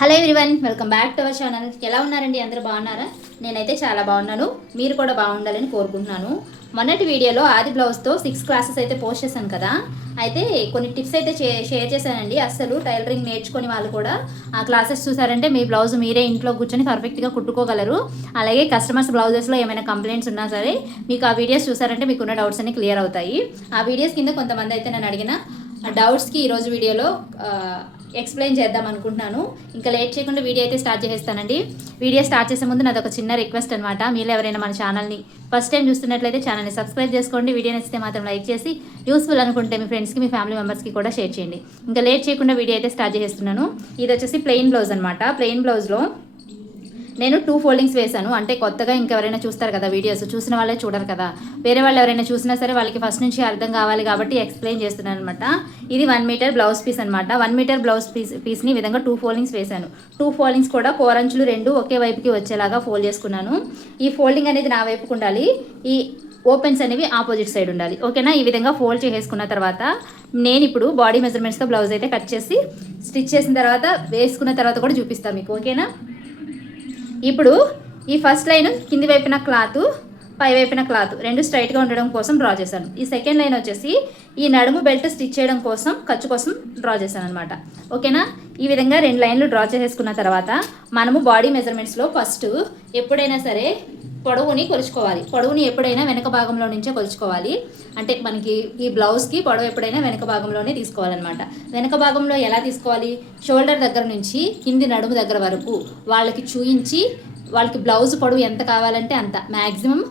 Hello everyone welcome back to our channel. ఎలా ఉన్నారండి? అందరూ బాగున్నారా? నేనైతే చాలా బాగున్నాను. మీరు కూడా బాగుండాలని కోరుకుంటున్నాను. మొన్నటి వీడియోలో ఆది బ్లౌజ్తో సిక్స్ క్లాసెస్ అయితే పోస్ట్ చేశాను కదా. అయితే కొన్ని టిప్స్ అయితే షేర్ చేశానండి. అస్సలు టైలరింగ్ నేర్చుకుని వాళ్ళు కూడా ఆ క్లాసెస్ చూసారంటే మీ బ్లౌజ్ మీరే ఇంట్లో కూర్చొని పర్ఫెక్ట్గా కుట్టుకోగలరు. అలాగే కస్టమర్స్ బ్లౌజెస్లో ఏమైనా కంప్లైంట్స్ ఉన్నా సరే మీకు ఆ వీడియోస్ చూసారంటే మీకు ఉన్న డౌట్స్ అన్ని క్లియర్ అవుతాయి. ఆ వీడియోస్ కింద కొంతమంది అయితే నేను అడిగిన డౌట్స్కి ఈరోజు వీడియోలో ఎక్స్ప్లెయిన్ చేద్దాం అనుకుంటున్నాను. ఇంకా లేట్ చేయకుండా వీడియో అయితే స్టార్ట్ చేసేస్తానండి. వీడియో స్టార్ట్ చేసే ముందు నాది ఒక చిన్న రిక్వెస్ట్ అనమాట మీరు ఎవరైనా మన ఛానల్ని ఫస్ట్ టైం చూస్తున్నట్లయితే ఛానల్ని సబ్స్క్రైబ్ చేసుకోండి. వీడియో నచ్చితే మాత్రం లైక్ చేసి యూస్ఫుల్ అనుకుంటే మీ ఫ్రెండ్స్కి మీ ఫ్యామిలీ మెంబర్స్కి కూడా షేర్ చేయండి. ఇంకా లేట్ చేయకుండా వీడియో అయితే స్టార్ట్ చేసేస్తున్నాను. ఇది వచ్చేసి ప్లెయిన్ బ్లౌజ్ అనమాట ప్లెయిన్ బ్లౌజ్లో నేను టూ ఫోల్డింగ్స్ వేశాను. అంటే కొత్తగా ఇంకెవరైనా చూస్తారు కదా వీడియోస్ చూసిన వాళ్ళే చూడరు కదా. వేరే వాళ్ళు ఎవరైనా చూసినా సరే వాళ్ళకి ఫస్ట్ నుంచి అర్థం కావాలి కాబట్టి ఎక్స్ప్లెయిన్ చేస్తున్నాను అనమాట ఇది వన్ మీటర్ బ్లౌజ్ పీస్ అనమాట వన్ మీటర్ బ్లౌజ్ పీస్ పీస్ని ఈ విధంగా టూ ఫోల్డింగ్స్ వేశాను. టూ ఫోల్డింగ్స్ కూడా కోరంచులు రెండు ఒకే వైపుకి వచ్చేలాగా ఫోల్డ్ చేసుకున్నాను. ఈ ఫోల్డింగ్ అనేది నా వైపుకు ఉండాలి. ఈ ఓపెన్స్ అనేవి ఆపోజిట్ సైడ్ ఉండాలి. ఓకేనా ఈ విధంగా ఫోల్డ్ చేసేసుకున్న తర్వాత నేను ఇప్పుడు బాడీ మెజర్మెంట్స్తో బ్లౌజ్ అయితే కట్ చేసి స్టిచ్ చేసిన తర్వాత వేసుకున్న తర్వాత కూడా చూపిస్తాను మీకు. ఓకేనా ఇప్పుడు ఈ ఫస్ట్ లైన్ కింది వైపున క్లాత్. పై వైపున క్లాత్ రెండు స్ట్రైట్గా ఉండడం కోసం డ్రా చేశాను. ఈ సెకండ్ లైన్ వచ్చేసి ఈ నడుము బెల్ట్ స్టిచ్ చేయడం కోసం ఖర్చు కోసం డ్రా చేశాను అనమాట ఓకేనా? ఈ విధంగా రెండు లైన్లు డ్రా చేసేసుకున్న తర్వాత మనము బాడీ మెజర్మెంట్స్లో ఫస్ట్ ఎప్పుడైనా సరే పొడవుని కొలుచుకోవాలి. పొడవుని ఎప్పుడైనా వెనక భాగంలో నుంచే కొలుచుకోవాలి. అంటే మనకి ఈ బ్లౌజ్కి పొడవు ఎప్పుడైనా వెనక భాగంలోనే తీసుకోవాలన్నమాట. వెనక భాగంలో ఎలా తీసుకోవాలి? షోల్డర్ దగ్గర నుంచి కింది నడుము దగ్గర వరకు వాళ్ళకి చూయించి వాళ్ళకి బ్లౌజ్ పొడవు ఎంత కావాలంటే అంత. మ్యాక్సిమం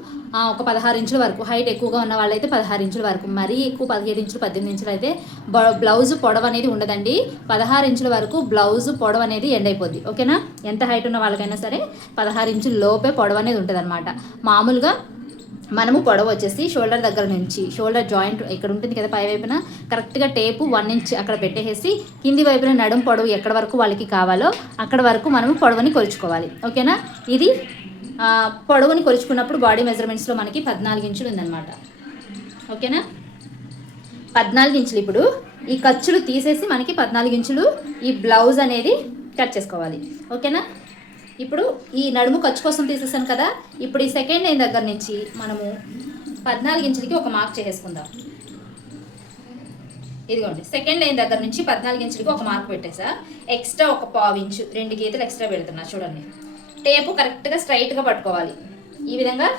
ఒక పదహారు ఇంచుల వరకు. హైట్ ఎక్కువగా ఉన్న వాళ్ళైతే పదహారు ఇంచుల వరకు. మరీ ఎక్కువ పదిహేడు ఇంచులు పద్దెనిమిది ఇంచులు అయితే బ్లౌజ్ పొడవు అనేది ఉండదండి. పదహారు ఇంచుల వరకు బ్లౌజ్ పొడవు అనేది ఎండ్ అయిపోద్ది. ఓకేనా ఎంత హైట్ ఉన్న వాళ్ళకైనా సరే పదహారు ఇంచుల లోపే పొడవు అనేది ఉంటుంది అనమాట మామూలుగా మనము పొడవు వచ్చేసి షోల్డర్ దగ్గర నుంచి షోల్డర్ జాయింట్ ఇక్కడ ఉంటుంది కదా పై వైపున కరెక్ట్గా టేపు వన్ ఇంచ్ అక్కడ పెట్టేసి కింది వైపున నడుం పొడవు ఎక్కడ వరకు వాళ్ళకి కావాలో అక్కడ వరకు మనము పొడవుని కొలుచుకోవాలి. ఓకేనా ఇది పొడవుని కొలుచుకున్నప్పుడు బాడీ మెజర్మెంట్స్లో మనకి పద్నాలుగు ఇంచులు ఉందన్నమాట. ఓకేనా? పద్నాలుగు ఇంచులు ఇప్పుడు. ఈ ఖర్చులు తీసేసి మనకి పద్నాలుగు ఇంచులు ఈ బ్లౌజ్ అనేది కట్ చేసుకోవాలి. ఓకేనా? ఇప్పుడు ఈ నడుము ఖర్చు కోసం తీసేసాను కదా. ఇప్పుడు ఈ సెకండ్ లైన్ దగ్గర నుంచి మనము పద్నాలుగు ఇంచులకి ఒక మార్క్ చేసేసుకుందాం. ఇదిగోండి. సెకండ్ లైన్ దగ్గర నుంచి పద్నాలుగు ఇంచులకి ఒక మార్క్ పెట్టేసా. ఎక్స్ట్రా ఒక పావు ఇంచు. రెండు గీతలు ఎక్స్ట్రా పెడుతున్నా. చూడండి. టేపు కరెక్ట్గా స్ట్రైట్గా పట్టుకోవాలి. ఈ విధంగా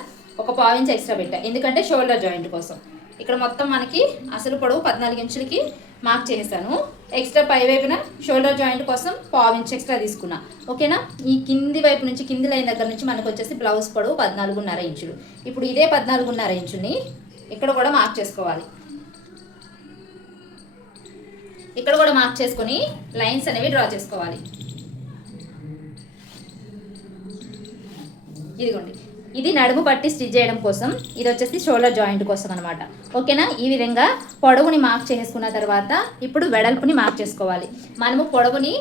ఒక పావు ఇంచ్ ఎక్స్ట్రా పెట్టా. ఎందుకంటే షోల్డర్ జాయింట్ కోసం. ఇక్కడ మొత్తం మనకి అసలు పొడవు పద్నాలుగు ఇంచులకి మార్క్ చేసేసాను. ఎక్స్ట్రా పై వైపున షోల్డర్ జాయింట్ కోసం పావు ఇంచ్ ఎక్స్ట్రా తీసుకున్నా. ఓకేనా? ఈ కింది వైపు నుంచి కింది లైన్ దగ్గర నుంచి మనకు వచ్చేసి బ్లౌజ్ పొడవు పద్నాలుగున్నర ఇంచులు. ఇప్పుడు ఇదే పద్నాలుగున్నర ఇంచుని ఇక్కడ కూడా మార్క్ చేసుకోవాలి. ఇక్కడ కూడా మార్క్ చేసుకొని లైన్స్ అనేవి డ్రా చేసుకోవాలి. ఇదిగోండి. ఇది నడుము పట్టి స్టిచ్ చేయడం కోసం ఇది వచ్చేసి షోల్డర్ జాయింట్ కోసం అనమాట ఓకేనా? ఈ విధంగా పొడవుని మార్క్ చేసుకున్న తర్వాత ఇప్పుడు వెడల్పుని మార్క్ చేసుకోవాలి. మనము పొడవుని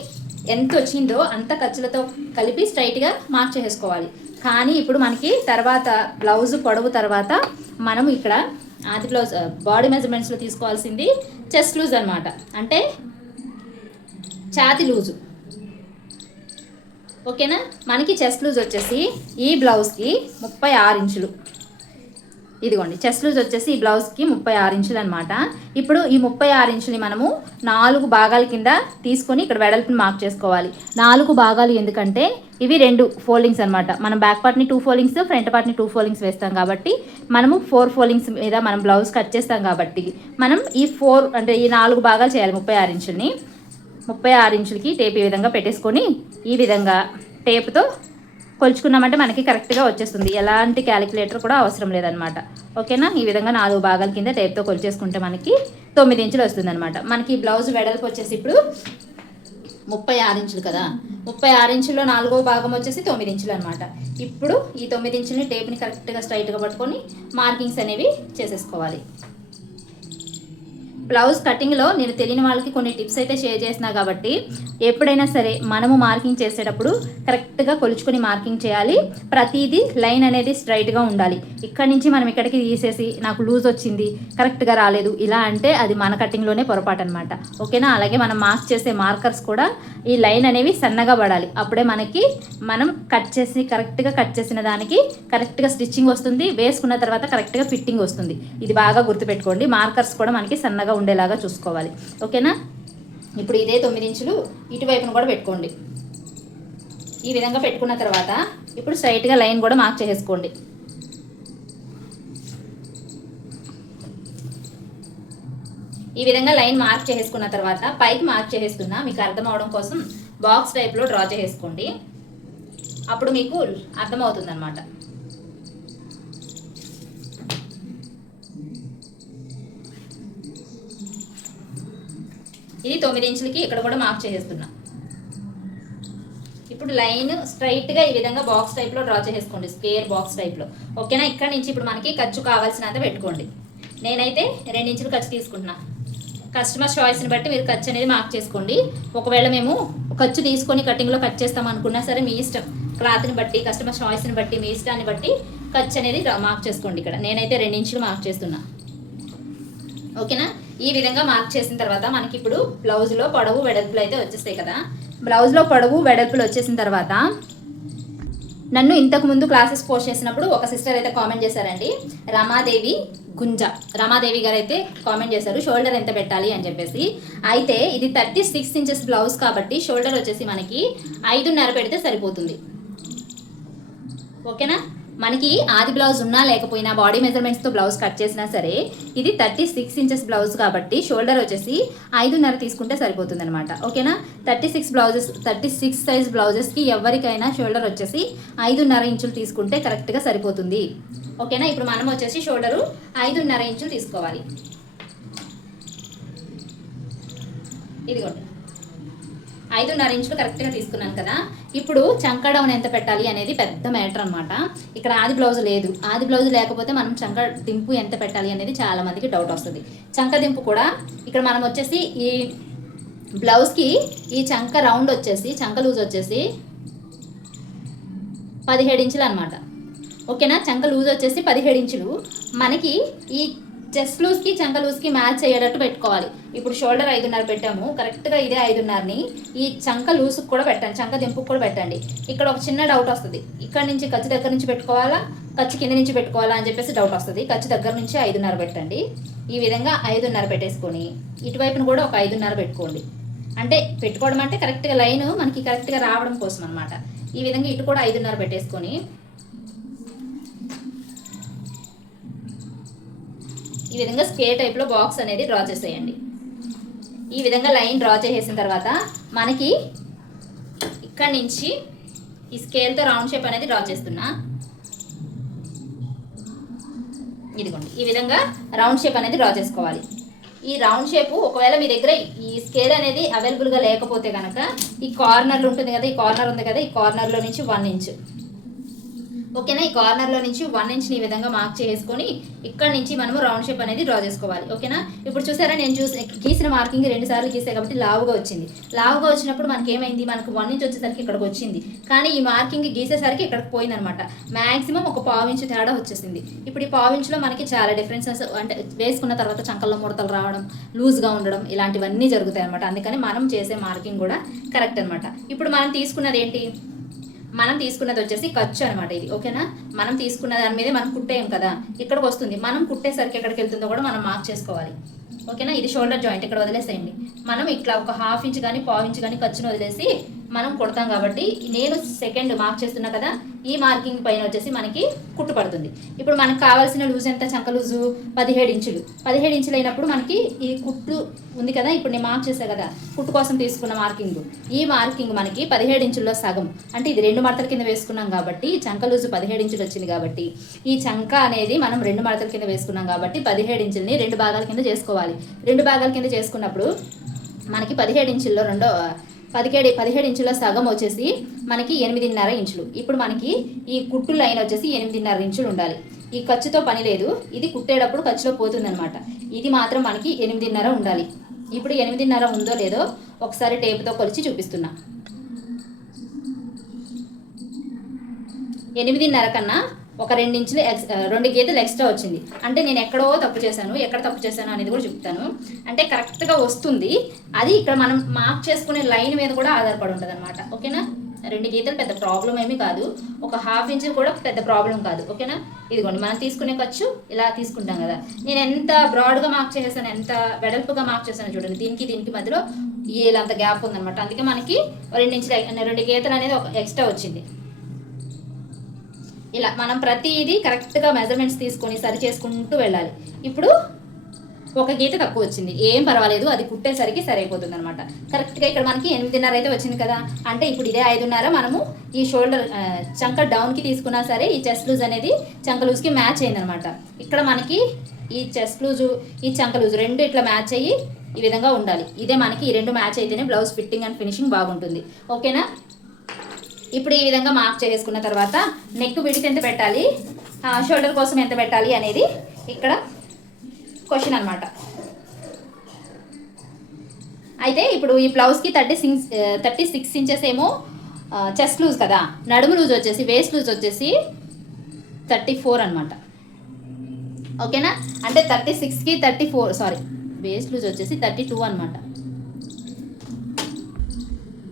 ఎంత వచ్చిందో అంత ఖర్చులతో కలిపి స్ట్రైట్గా మార్క్ చేసుకోవాలి. కానీ ఇప్పుడు మనకి తర్వాత బ్లౌజ్ పొడవు తర్వాత మనం ఇక్కడ ఆది బ్లౌజ్ బాడీ మెజర్మెంట్స్లో తీసుకోవాల్సింది చెస్ట్ లూజ్ అనమాట అంటే ఛాతి లూజు. ఓకేనా? మనకి చెస్ట్ లూజ్ వచ్చేసి ఈ బ్లౌజ్కి ముప్పై ఆరు ఇంచులు. ఇదిగోండి చెస్ట్ లూజ్ వచ్చేసి ఈ బ్లౌజ్కి ముప్పై ఆరు ఇంచులు అనమాట ఇప్పుడు ఈ ముప్పై ఆరు ఇంచుని మనము నాలుగు భాగాల కింద తీసుకొని ఇక్కడ వెడల్పుని మార్క్ చేసుకోవాలి. నాలుగు భాగాలు ఎందుకంటే ఇవి రెండు ఫోల్డింగ్స్ అనమాట మనం బ్యాక్ పార్ట్ని టూ ఫోల్డింగ్స్ ఫ్రంట్ పార్ట్ని టూ ఫోల్డింగ్స్ వేస్తాం కాబట్టి మనము ఫోర్ ఫోల్డింగ్స్ మీద మనం బ్లౌజ్ కట్ చేస్తాం కాబట్టి మనం ఈ ఫోర్ అంటే ఈ నాలుగు భాగాలు చేయాలి ముప్పై ఆరు ఇంచుల్ని. ముప్పై ఆరు ఇంచులకి టేప్ ఈ విధంగా పెట్టేసుకొని ఈ విధంగా టేప్తో కొలుచుకున్నామంటే మనకి కరెక్ట్గా వచ్చేస్తుంది. ఎలాంటి క్యాలిక్యులేటర్ కూడా అవసరం లేదనమాట. ఓకేనా? ఈ విధంగా నాలుగు భాగాల కింద టేప్తో కొలిచేసుకుంటే మనకి తొమ్మిది ఇంచులు వస్తుంది అనమాట మనకి బ్లౌజ్ వెడల్పు వచ్చేసి ఇప్పుడు ముప్పై ఆరు ఇంచులు కదా? ముప్పై ఆరు ఇంచుల్లో నాలుగో భాగం వచ్చేసి తొమ్మిది ఇంచులు అనమాట. ఇప్పుడు ఈ తొమ్మిది ఇంచులని టేప్ని కరెక్ట్గా స్ట్రైట్గా పట్టుకొని మార్కింగ్స్ అనేవి చేసేసుకోవాలి. బ్లౌజ్ కటింగ్లో నేను తెలియని వాళ్ళకి కొన్ని టిప్స్ అయితే షేర్ చేసిన కాబట్టి ఎప్పుడైనా సరే మనము మార్కింగ్ చేసేటప్పుడు కరెక్ట్గా కొలుచుకొని మార్కింగ్ చేయాలి. ప్రతిదీ లైన్ అనేది స్ట్రైట్గా ఉండాలి. ఇక్కడ నుంచి మనం ఇక్కడికి తీసేసి నాకు లూజ్ వచ్చింది కరెక్ట్గా రాలేదు ఇలా అంటే అది మన కటింగ్లోనే పొరపాటు అనమాట ఓకేనా అలాగే మనం మార్క్ చేసే మార్కర్స్ కూడా ఈ లైన్ అనేవి సన్నగా పడాలి. అప్పుడే మనకి మనం కట్ చేసి కరెక్ట్గా కట్ చేసిన దానికి కరెక్ట్గా స్టిచ్చింగ్ వస్తుంది వేసుకున్న తర్వాత కరెక్ట్గా ఫిట్టింగ్ వస్తుంది. ఇది బాగా గుర్తుపెట్టుకోండి. మార్కర్స్ కూడా మనకి సన్నగా ఉండేలాగా చూసుకోవాలి. ఓకేనా? ఇప్పుడు ఇదే తొమ్మిది ఇంచులు ఇటువైపున కూడా పెట్టుకోండి. ఈ విధంగా పెట్టుకున్న తర్వాత ఇప్పుడు స్ట్రైట్గా లైన్ కూడా మార్క్ చేసేసుకోండి. ఈ విధంగా లైన్ మార్క్ చేసుకున్న తర్వాత పైకి మార్క్ చేసేస్తున్నా మీకు అర్థం అవడం కోసం బాక్స్ టైప్లో డ్రా చేసేసుకోండి. అప్పుడు మీకు అర్థమవుతుంది అనమాట ఇది తొమ్మిది ఇంచులకి ఇక్కడ కూడా మార్క్ చేసేస్తున్నా. ఇప్పుడు లైన్ స్ట్రైట్గా ఈ విధంగా బాక్స్ టైప్లో డ్రా చేసేసుకోండి స్క్వేర్ బాక్స్ టైప్లో ఓకేనా? ఇక్కడ నుంచి ఇప్పుడు మనకి ఖర్చు కావాల్సినంత పెట్టుకోండి. నేనైతే రెండించులు ఖర్చు తీసుకుంటున్నా. కస్టమర్ చాయిస్ని బట్టి మీరు ఖర్చు అనేది మార్క్ చేసుకోండి. ఒకవేళ మేము ఖర్చు తీసుకొని కటింగ్లో కట్ చేస్తాం అనుకున్నా సరే మీ ఇష్టం. క్లాత్ని బట్టి కస్టమర్ చాయిస్ని బట్టి మీ ఇష్టాన్ని బట్టి ఖర్చు అనేది మార్క్ చేసుకోండి ఇక్కడ. నేనైతే రెండించులు మార్క్ చేస్తున్నా. ఓకేనా? ఈ విధంగా మార్క్ చేసిన తర్వాత మనకి ఇప్పుడు బ్లౌజ్లో పొడవు వెడల్పులు అయితే వచ్చేస్తాయి కదా. బ్లౌజ్లో పొడవు వెడల్పులు వచ్చేసిన తర్వాత నన్ను ఇంతకు ముందు క్లాసెస్ పోస్ట్ చేసినప్పుడు ఒక సిస్టర్ అయితే కామెంట్ చేశారండి రమాదేవి గుంజ. రమాదేవి గారు అయితే కామెంట్ చేశారు షోల్డర్ ఎంత పెట్టాలి? అని చెప్పేసి. అయితే ఇది థర్టీ సిక్స్ ఇంచెస్ బ్లౌజ్ కాబట్టి షోల్డర్ వచ్చేసి మనకి ఐదున్నర పెడితే సరిపోతుంది. ఓకేనా? మనకి ఆది బ్లౌజ్ ఉన్నా లేకపోయినా బాడీ మెజర్మెంట్స్తో బ్లౌజ్ కట్ చేసినా సరే ఇది థర్టీ సిక్స్ ఇంచెస్ బ్లౌజ్ కాబట్టి షోల్డర్ వచ్చేసి ఐదున్నర తీసుకుంటే సరిపోతుంది అనమాట ఓకేనా? Thirty six blouses thirty six size బ్లౌజెస్కి ఎవరికైనా షోల్డర్ వచ్చేసి ఐదున్నర ఇంచులు తీసుకుంటే కరెక్ట్గా సరిపోతుంది. ఓకేనా? ఇప్పుడు మనం వచ్చేసి షోల్డరు ఐదున్నర ఇంచులు తీసుకోవాలి. ఇదిగోండి. ఐదున్నర ఇంచులు కరెక్ట్గా తీసుకున్నాను కదా. ఇప్పుడు చంక డౌన్ ఎంత పెట్టాలి అనేది పెద్ద మ్యాటర్ అనమాట ఇక్కడ ఆది బ్లౌజ్ లేదు. ఆది బ్లౌజ్ లేకపోతే మనం చంక దింపు ఎంత పెట్టాలి అనేది చాలా మందికి డౌట్ వస్తుంది. చంక దింపు కూడా ఇక్కడ మనం వచ్చేసి ఈ బ్లౌజ్కి ఈ చంక రౌండ్ వచ్చేసి చంక లూజ్ వచ్చేసి పదిహేడు ఇంచులు అనమాట ఓకేనా? చంక లూజ్ వచ్చేసి పదిహేడు ఇంచులు. మనకి ఈ చెస్ట్ లూజ్కి చంక లూజ్కి మ్యాచ్ అయ్యేటట్టు పెట్టుకోవాలి. ఇప్పుడు షోల్డర్ ఐదున్నర పెట్టాము. కరెక్ట్గా ఇదే ఐదున్నరని ఈ చంక లూజ్కి కూడా పెట్టండి. చంక దింపుకు కూడా పెట్టండి. ఇక్కడ ఒక చిన్న డౌట్ వస్తుంది. ఇక్కడ నుంచి ఖర్చు దగ్గర నుంచి పెట్టుకోవాలా? ఖర్చు కింద నుంచి పెట్టుకోవాలా అని చెప్పేసి డౌట్ వస్తుంది. ఖర్చు దగ్గర నుంచి ఐదున్నర పెట్టండి. ఈ విధంగా ఐదున్నర పెట్టేసుకొని ఇటువైపున కూడా ఒక ఐదున్నర పెట్టుకోండి. అంటే పెట్టుకోవడం అంటే కరెక్ట్గా లైన్ మనకి కరెక్ట్గా రావడం కోసం అనమాట ఈ విధంగా ఇటు కూడా ఐదున్నర పెట్టేసుకొని ఈ విధంగా స్క్వేర్ టైప్లో బాక్స్ అనేది డ్రా చేసేయండి. ఈ విధంగా లైన్ డ్రా చేసేసిన తర్వాత మనకి ఇక్కడి నుంచి ఈ స్కేల్తో రౌండ్ షేప్ అనేది డ్రా చేస్తున్నా. ఇదిగోండి ఈ విధంగా రౌండ్ షేప్ అనేది డ్రా చేసుకోవాలి. ఈ రౌండ్ షేపు ఒకవేళ మీ దగ్గర ఈ స్కేల్ అనేది అవైలబుల్గా లేకపోతే కనుక ఈ కార్నర్లు ఉంటుంది కదా ఈ కార్నర్ ఉంది కదా ఈ కార్నర్లో నుంచి వన్ ఇంచ్ ఓకేనా? ఈ కార్నర్లో నుంచి వన్ ఇంచ్ని ఈ విధంగా మార్క్ చేసుకొని ఇక్కడ నుంచి మనము రౌండ్ షేప్ అనేది డ్రా చేసుకోవాలి. ఓకేనా? ఇప్పుడు చూసారా నేను చూసి గీసిన మార్కింగ్ రెండు సార్లు గీసే కాబట్టి లావుగా వచ్చింది. లావుగా వచ్చినప్పుడు మనకి ఏమైంది మనకు వన్ ఇంచ్ వచ్చేసరికి ఇక్కడికి వచ్చింది. కానీ ఈ మార్కింగ్ గీసేసరికి ఇక్కడికి పోయిందనమాట. మ్యాక్సిమం ఒక పావు ఇంచు తేడా వచ్చేసింది. ఇప్పుడు ఈ పావు ఇంచులో మనకి చాలా డిఫరెన్సెస్ అంటే వేసుకున్న తర్వాత చంకల్లో ముడతలు రావడం లూజ్గా ఉండడం ఇలాంటివన్నీ జరుగుతాయి అనమాట అందుకని మనం చేసే మార్కింగ్ కూడా కరెక్ట్ అనమాట ఇప్పుడు మనం తీసుకున్నది ఏంటి? మనం తీసుకున్నది వచ్చేసి ఖర్చు అనమాట ఇది ఓకేనా? మనం తీసుకున్న దాని మీదే మనం కుట్టేయం కదా. ఇక్కడికి వస్తుంది. మనం కుట్టేసరికి ఎక్కడికి వెళ్తుందో కూడా మనం మార్క్ చేసుకోవాలి. ఓకేనా? ఇది షోల్డర్ జాయింట్ ఇక్కడ వదిలేసేయండి. మనం ఇట్లా ఒక హాఫ్ ఇంచ్ కానీ పావు ఇంచ్ కానీ ఖర్చును వదిలేసి మనం కొడతాం కాబట్టి నేను సెకండ్ మార్క్ చేస్తున్నా కదా ఈ మార్కింగ్ పైన వచ్చేసి మనకి కుట్టు పడుతుంది. ఇప్పుడు మనకు కావాల్సిన లూజ్ ఎంత? చంక లూజు పదిహేడు ఇంచులు. పదిహేడు ఇంచులు అయినప్పుడు మనకి ఈ కుట్టు ఉంది కదా ఇప్పుడు నేను మార్క్ చేశాను కదా కుట్టు కోసం తీసుకున్న మార్కింగ్ ఈ మార్కింగ్ మనకి పదిహేడు ఇంచుల్లో సగం. అంటే ఇది రెండు మడతల కింద వేసుకున్నాం కాబట్టి చంక లూజు పదిహేడు ఇంచులు వచ్చింది కాబట్టి ఈ చంక అనేది మనం రెండు మడతల కింద వేసుకున్నాం కాబట్టి పదిహేడు ఇంచుల్ని రెండు భాగాల కింద చేసుకోవాలి. రెండు భాగాల కింద చేసుకున్నప్పుడు మనకి పదిహేడు ఇంచుల్లో రెండో పదిహేడు పదిహేడు ఇంచుల సగం వచ్చేసి మనకి ఎనిమిదిన్నర ఇంచులు. ఇప్పుడు మనకి ఈ కుట్టు లైన్ వచ్చేసి ఎనిమిదిన్నర ఇంచులు ఉండాలి. ఈ ఖర్చుతో పని లేదు. ఇది కుట్టేటప్పుడు ఖర్చులో పోతుందన్నమాట. ఇది మాత్రం మనకి ఎనిమిదిన్నర ఉండాలి. ఇప్పుడు ఎనిమిదిన్నర ఉందో లేదో ఒకసారి టేపుతో కొలిచి చూపిస్తున్నా. ఎనిమిదిన్నర కన్నా ఒక రెండించులు ఎక్స్ రెండు గీతలు ఎక్స్ట్రా వచ్చింది. అంటే నేను ఎక్కడో తప్పు చేశాను ఎక్కడ తప్పు చేశాను అనేది కూడా చెప్తాను. అంటే కరెక్ట్గా వస్తుంది. అది ఇక్కడ మనం మార్క్ చేసుకునే లైన్ మీద కూడా ఆధారపడి ఉంటుంది అనమాట ఓకేనా? రెండు గీతలు పెద్ద ప్రాబ్లం ఏమీ కాదు. ఒక హాఫ్ ఇంచ్ కూడా పెద్ద ప్రాబ్లం కాదు. ఓకేనా? ఇదిగోండి మనం తీసుకునే ఖర్చు ఇలా తీసుకుంటాం కదా. నేను ఎంత బ్రాడ్గా మార్క్ చేశాను ఎంత వెడల్పుగా మార్క్ చేశాను చూడండి. దీనికి దీనికి మధ్యలో ఏలంత గ్యాప్ ఉందన్నమాట. అందుకే మనకి రెండు రెండు గీతలు అనేది ఒక ఎక్స్ట్రా వచ్చింది. ఇలా మనం ప్రతిదీ కరెక్ట్గా మెజర్మెంట్స్ తీసుకొని సరి చేసుకుంటూ వెళ్ళాలి. ఇప్పుడు ఒక గీత తక్కువ వచ్చింది. ఏం పర్వాలేదు అది కుట్టేసరికి సరైపోతుంది అనమాట కరెక్ట్గా ఇక్కడ మనకి ఎనిమిదిన్నర అయితే వచ్చింది కదా. అంటే ఇప్పుడు ఇదే ఐదున్నర మనము ఈ షోల్డర్ చంక డౌన్కి తీసుకున్నా సరే ఈ చెస్ట్ లూజ్ అనేది చంక లూజ్కి మ్యాచ్ అయిందనమాట ఇక్కడ మనకి ఈ చెస్ట్ లూజు ఈ చంక లూజు రెండు ఇట్లా మ్యాచ్ అయ్యి ఈ విధంగా ఉండాలి. ఇదే మనకి ఈ రెండు మ్యాచ్ అయితేనే బ్లౌజ్ ఫిట్టింగ్ అండ్ ఫినిషింగ్ బాగుంటుంది. ఓకేనా ఇప్పుడు ఈ విధంగా మార్క్ చేసుకున్న తర్వాత నెక్ విడికి ఎంత పెట్టాలి? షోల్డర్ కోసం ఎంత పెట్టాలి అనేది ఇక్కడ క్వశ్చన్ అనమాట అయితే ఇప్పుడు ఈ బ్లౌజ్కి thirty six thirty six inches ఏమో చెస్ట్ లూజ్ కదా. నడుము లూజ్ వచ్చేసి వేస్ట్ లూజ్ వచ్చేసి థర్టీ ఫోర్ అనమాట ఓకేనా? అంటే థర్టీ సిక్స్కి thirty four sorry waist loose వచ్చేసి థర్టీ టూ అనమాట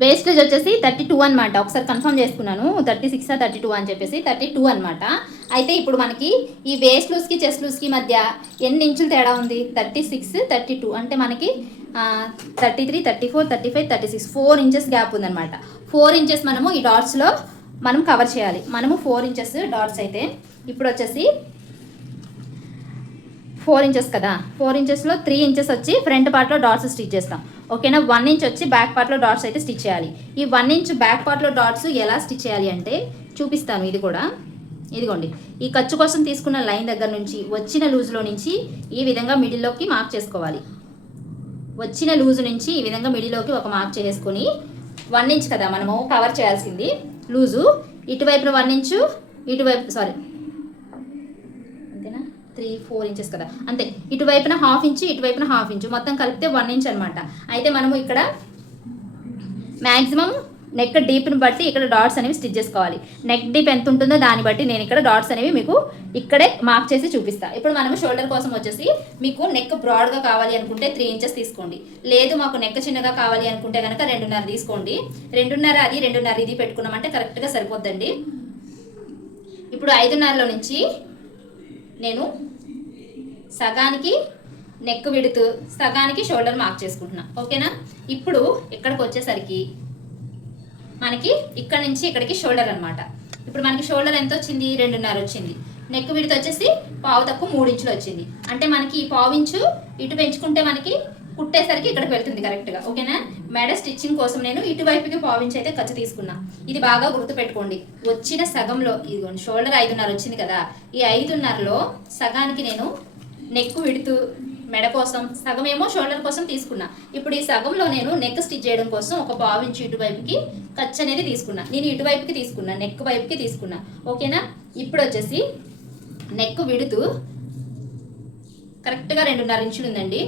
వేస్టేజ్ వచ్చేసి థర్టీ టూ అనమాట ఒకసారి కన్ఫర్మ్ చేసుకున్నాను. థర్టీ సిక్స్ థర్టీ టూ అని చెప్పేసి థర్టీ టూ అనమాట అయితే ఇప్పుడు మనకి ఈ వేస్ట్ లూస్కి చెస్ట్ లూస్కి మధ్య ఎన్ని ఇంచులు తేడా ఉంది? థర్టీ సిక్స్ థర్టీ టూ అంటే మనకి thirty three thirty four thirty five thirty six four inches gap ఉందనమాట ఫోర్ ఇంచెస్ మనము ఈ డాట్స్లో మనం కవర్ చేయాలి. మనము ఫోర్ ఇంచెస్ డాట్స్ అయితే ఇప్పుడు వచ్చేసి ఫోర్ ఇంచెస్ కదా. ఫోర్ ఇంచెస్లో త్రీ ఇంచెస్ వచ్చి ఫ్రంట్ పార్ట్లో డాట్స్ స్టిచ్ చేస్తాం. ఓకేనా? వన్ ఇంచ్ వచ్చి బ్యాక్ పార్ట్లో డాట్స్ అయితే స్టిచ్ చేయాలి. ఈ వన్ ఇంచ్ బ్యాక్ పార్ట్లో డాట్స్ ఎలా స్టిచ్ చేయాలి అంటే చూపిస్తాను ఇది కూడా. ఇదిగోండి. ఈ ఖర్చు కోసం తీసుకున్న లైన్ దగ్గర నుంచి వచ్చిన లూజ్లో నుంచి ఈ విధంగా మిడిల్లోకి మార్క్ చేసుకోవాలి. వచ్చిన లూజ్ నుంచి ఈ విధంగా మిడిల్లోకి ఒక మార్క్ చేసుకుని వన్ ఇంచ్ కదా మనము కవర్ చేయాల్సింది. లూజు ఇటువైపున వన్ ఇంచు ఇటువైపు సారీ త్రీ ఫోర్ ఇంచెస్ కదా. అంతే. ఇటువైపున హాఫ్ ఇంచు ఇటువైపున హాఫ్ ఇంచు మొత్తం కలిపితే వన్ ఇంచ్ అనమాట అయితే మనము ఇక్కడ మ్యాక్సిమం నెక్ డీప్ని బట్టి ఇక్కడ డాట్స్ అనేవి స్టిచ్ చేసుకోవాలి. నెక్ డీప్ ఎంత ఉంటుందో దాన్ని బట్టి నేను ఇక్కడ డాట్స్ అనేవి మీకు ఇక్కడే మార్క్ చేసి చూపిస్తాను ఇప్పుడు మనము షోల్డర్ కోసం వచ్చేసి మీకు నెక్ బ్రాడ్గా కావాలి అనుకుంటే త్రీ ఇంచెస్ తీసుకోండి. లేదు మాకు నెక్ చిన్నగా కావాలి అనుకుంటే కనుక రెండున్నర తీసుకోండి. రెండున్నర అది రెండున్నర ఇది పెట్టుకున్నామంటే కరెక్ట్గా సరిపోద్దండి. ఇప్పుడు ఐదున్నరలో నుంచి నేను సగానికి నెక్ విడుతూ సగానికి షోల్డర్ మార్క్ చేసుకుంటున్నా. ఓకేనా ఇప్పుడు ఇక్కడికి వచ్చేసరికి మనకి ఇక్కడ నుంచి ఇక్కడికి షోల్డర్ అన్నమాట. ఇప్పుడు మనకి షోల్డర్ ఎంత వచ్చింది? రెండున్నర వచ్చింది. నెక్ విడత వచ్చేసి పావు తక్కువ మూడు ఇంచులు వచ్చింది. అంటే మనకి ఈ పావు ఇంచు ఇటు పెంచుకుంటే మనకి కుట్టేసరికి ఇక్కడికి వెళ్తుంది కరెక్ట్గా ఓకేనా మెడ స్టిచ్చింగ్ కోసం నేను ఇటువైపుకి పావించి అయితే ఖర్చు తీసుకున్నా. ఇది బాగా గుర్తుపెట్టుకోండి. వచ్చిన సగంలో ఇదిగోండి షోల్డర్ ఐదున్నర వచ్చింది కదా? ఈ ఐదున్నరలో సగానికి నేను నెక్ విడుతూ మెడ కోసం సగం ఏమో షోల్డర్ కోసం తీసుకున్నా. ఇప్పుడు ఈ సగంలో నేను నెక్ స్టిచ్ చేయడం కోసం ఒక పావు ఇటువైపుకి ఖర్చు అనేది తీసుకున్నా. నేను ఇటువైపుకి తీసుకున్నా నెక్ వైపుకి తీసుకున్నా. ఓకేనా ఇప్పుడు వచ్చేసి నెక్ విడుతూ కరెక్ట్గా రెండున్నర ఇంచులు ఉందండి.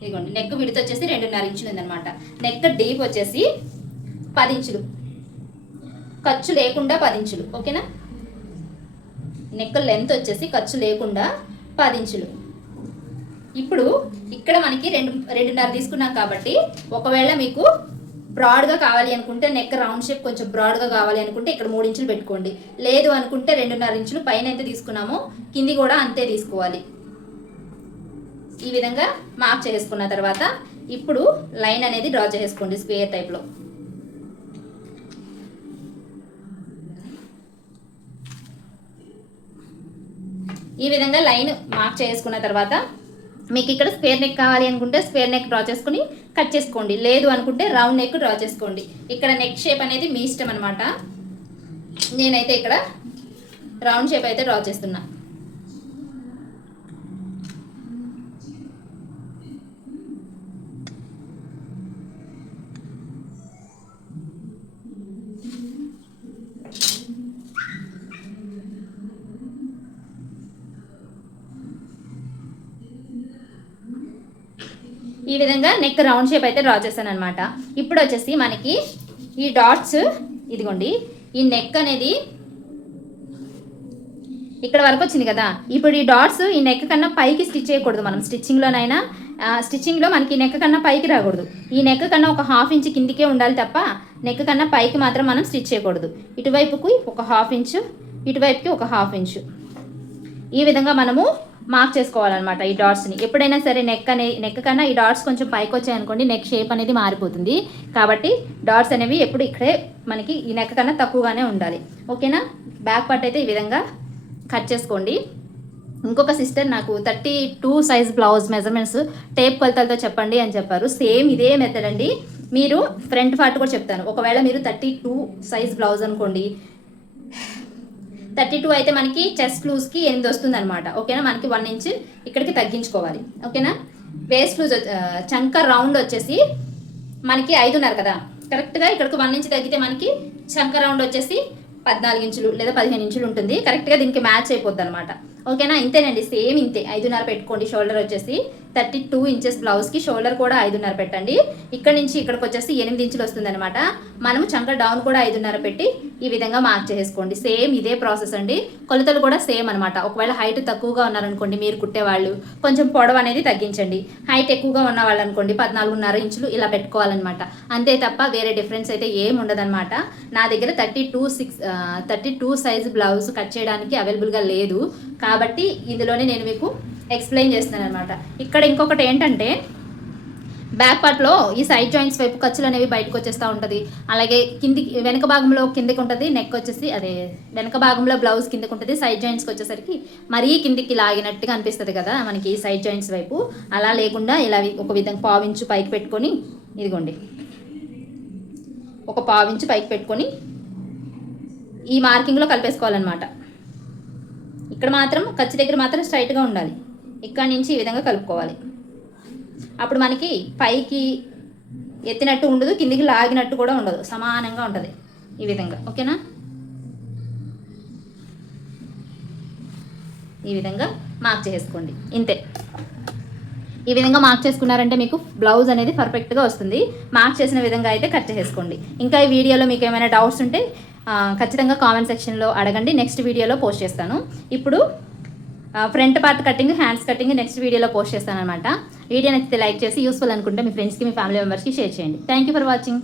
ఇదిగోండి నెక్ విడత వచ్చేసి రెండున్నర ఇంచులు ఉందనమాట నెక్ డీప్ వచ్చేసి పది ఇంచులు. ఖర్చు లేకుండా పది ఇంచులు ఓకేనా? నెక్ లెంత్ వచ్చేసి ఖర్చు లేకుండా పది ఇంచులు. ఇప్పుడు ఇక్కడ మనకి రెండు రెండున్నర తీసుకున్నాం కాబట్టి ఒకవేళ మీకు బ్రాడ్గా కావాలి అనుకుంటే నెక్ రౌండ్ షేప్ కొంచెం బ్రాడ్గా కావాలి అనుకుంటే ఇక్కడ మూడు ఇంచులు పెట్టుకోండి. లేదు అనుకుంటే రెండున్నర ఇంచులు పైన ఎంత తీసుకున్నామో కింది కూడా అంతే తీసుకోవాలి. ఈ విధంగా మార్క్ చేసుకున్న తర్వాత ఇప్పుడు లైన్ అనేది డ్రా చేసుకోండి స్క్వేర్ టైప్లో ఈ విధంగా లైన్ మార్క్ చేసుకున్న తర్వాత మీకు ఇక్కడ స్క్వేర్ నెక్ కావాలి అనుకుంటే స్క్వేర్ నెక్ డ్రా చేసుకుని కట్ చేసుకోండి. లేదు అనుకుంటే రౌండ్ నెక్ డ్రా చేసుకోండి. ఇక్కడ నెక్ షేప్ అనేది మీ ఇష్టం అనమాట నేనైతే ఇక్కడ రౌండ్ షేప్ అయితే డ్రా చేస్తున్నా. ఈ విధంగా నెక్ రౌండ్ షేప్ అయితే డ్రా చేశాను అనమాట ఇప్పుడు వచ్చేసి మనకి ఈ డాట్స్ ఇదిగోండి. ఈ నెక్ అనేది ఇక్కడ వరకు వచ్చింది కదా. ఇప్పుడు ఈ డాట్స్ ఈ నెక్ కన్నా పైకి స్టిచ్ చేయకూడదు మనం. స్టిచ్చింగ్లోనైనా స్టిచ్చింగ్లో మనకి నెక్ కన్నా పైకి రాకూడదు. ఈ నెక్ కన్నా ఒక హాఫ్ ఇంచ్ కిందికే ఉండాలి తప్ప నెక్ కన్నా పైకి మాత్రం మనం స్టిచ్ చేయకూడదు. ఇటువైపుకి ఒక హాఫ్ ఇంచు ఇటువైపుకి ఒక హాఫ్ ఇంచు ఈ విధంగా మనము మార్క్ చేసుకోవాలన్నమాట ఈ డాట్స్ని ఎప్పుడైనా సరే నెక్ అనే నెక్ కన్నా ఈ డాట్స్ కొంచెం పైకి వచ్చాయనుకోండి నెక్ షేప్ అనేది మారిపోతుంది. కాబట్టి డాట్స్ అనేవి ఎప్పుడు ఇక్కడే మనకి ఈ నెక్ కన్నా తక్కువగానే ఉండాలి. ఓకేనా బ్యాక్ పార్ట్ అయితే ఈ విధంగా కట్ చేసుకోండి. ఇంకొక సిస్టర్ నాకు thirty two size blouse measurements tape కొలతలతో చెప్పండి అని చెప్పారు. సేమ్ ఇదే మెథడ్ అండి. మీరు ఫ్రంట్ పార్ట్ కూడా చెప్తాను. ఒకవేళ మీరు థర్టీ టూ సైజ్ బ్లౌజ్ అనుకోండి థర్టీ టూ అయితే మనకి చెస్ట్ లూజ్కి ఎనిమిది వస్తుంది అనమాట ఓకేనా? మనకి వన్ ఇంచ్ ఇక్కడికి తగ్గించుకోవాలి. ఓకేనా? వేస్ట్ లూజ్ చంక రౌండ్ వచ్చేసి మనకి ఐదున్నర కదా? కరెక్ట్గా ఇక్కడికి వన్ ఇంచ్ తగ్గితే మనకి చంక రౌండ్ వచ్చేసి పద్నాలుగు ఇంచులు లేదా పదిహేను ఇంచులు ఉంటుంది. కరెక్ట్గా దీనికి మ్యాచ్ అయిపోద్ది అనమాట ఓకేనా? ఇంతేనండి. సేమ్ ఇంతే. ఐదున్నర పెట్టుకోండి. షోల్డర్ వచ్చేసి థర్టీ టూ ఇంచెస్ బ్లౌజ్కి షోల్డర్ కూడా ఐదున్నర పెట్టండి. ఇక్కడ నుంచి ఇక్కడికి వచ్చేసి ఎనిమిది ఇంచులు వస్తుంది అనమాట మనము చంక డౌన్ కూడా ఐదున్నర పెట్టి ఈ విధంగా మార్క్ చేసుకోండి సేమ్ ఇదే ప్రాసెస్ అండి. కొలతలు కూడా సేమ్ అనమాట ఒకవేళ హైట్ తక్కువగా ఉన్నారనుకోండి మీరు కుట్టేవాళ్ళు కొంచెం పొడవు అనేది తగ్గించండి. హైట్ ఎక్కువగా ఉన్న వాళ్ళు అనుకోండి పద్నాలుగున్నర ఇంచులు ఇలా పెట్టుకోవాలన్నమాట. అంతే తప్ప వేరే డిఫరెన్స్ అయితే ఏం ఉండదన్నమాట. నా దగ్గర thirty two six thirty two size blouse cut చేయడానికి అవైలబుల్గా లేదు. కాబట్టి ఇందులోనే నేను మీకు ఎక్స్ప్లెయిన్ చేస్తున్నాను అనమాట ఇక్కడ ఇంకొకటి ఏంటంటే బ్యాక్ పార్ట్లో ఈ సైడ్ జాయింట్స్ వైపు ఖర్చులు అనేవి బయటకు వచ్చేస్తూ ఉంటుంది. అలాగే కింది వెనక భాగంలో కిందకి ఉంటుంది నెక్ వచ్చేసి అదే వెనక భాగంలో బ్లౌజ్ కిందకి ఉంటుంది సైడ్ జాయింట్స్కి వచ్చేసరికి మరీ కిందికి లాగినట్టుగా అనిపిస్తుంది కదా మనకి ఈ సైడ్ జాయింట్స్ వైపు. అలా లేకుండా ఇలా ఒక విధంగా పావించు పైకి పెట్టుకొని ఇదిగోండి. ఒక పావించు పైకి పెట్టుకొని ఈ మార్కింగ్లో కలిపేసుకోవాలన్నమాట. ఇక్కడ మాత్రం ఖర్చు దగ్గర మాత్రం స్ట్రైట్గా ఉండాలి. ఇక్కడ నుంచి ఈ విధంగా కలుపుకోవాలి. అప్పుడు మనకి పైకి ఎత్తినట్టు ఉండదు కిందికి లాగినట్టు కూడా ఉండదు. సమానంగా ఉంటుంది ఈ విధంగా. ఓకేనా? ఈ విధంగా మార్క్ చేసుకోండి. ఇంతే. ఈ విధంగా మార్క్ చేసుకున్నారంటే మీకు బ్లౌజ్ అనేది పర్ఫెక్ట్గా వస్తుంది. మార్క్ చేసిన విధంగా అయితే కట్ చేసుకోండి ఇంకా ఈ వీడియోలో మీకు ఏమైనా డౌట్స్ ఉంటే ఖచ్చితంగా కామెంట్ సెక్షన్లో అడగండి. నెక్స్ట్ వీడియోలో పోస్ట్ చేస్తాను. ఇప్పుడు front part cutting hands cutting next వీడియోలో పోస్ట్ చేస్తాను అనమాట వీడియో నచ్చితే లైక్ చేసి యూస్ఫుల్ అనుకుంటే మీ ఫ్రెండ్స్కి మీ ఫ్యామిలీ మెంబర్స్కి షేర్ చేయండి. Thank you for watching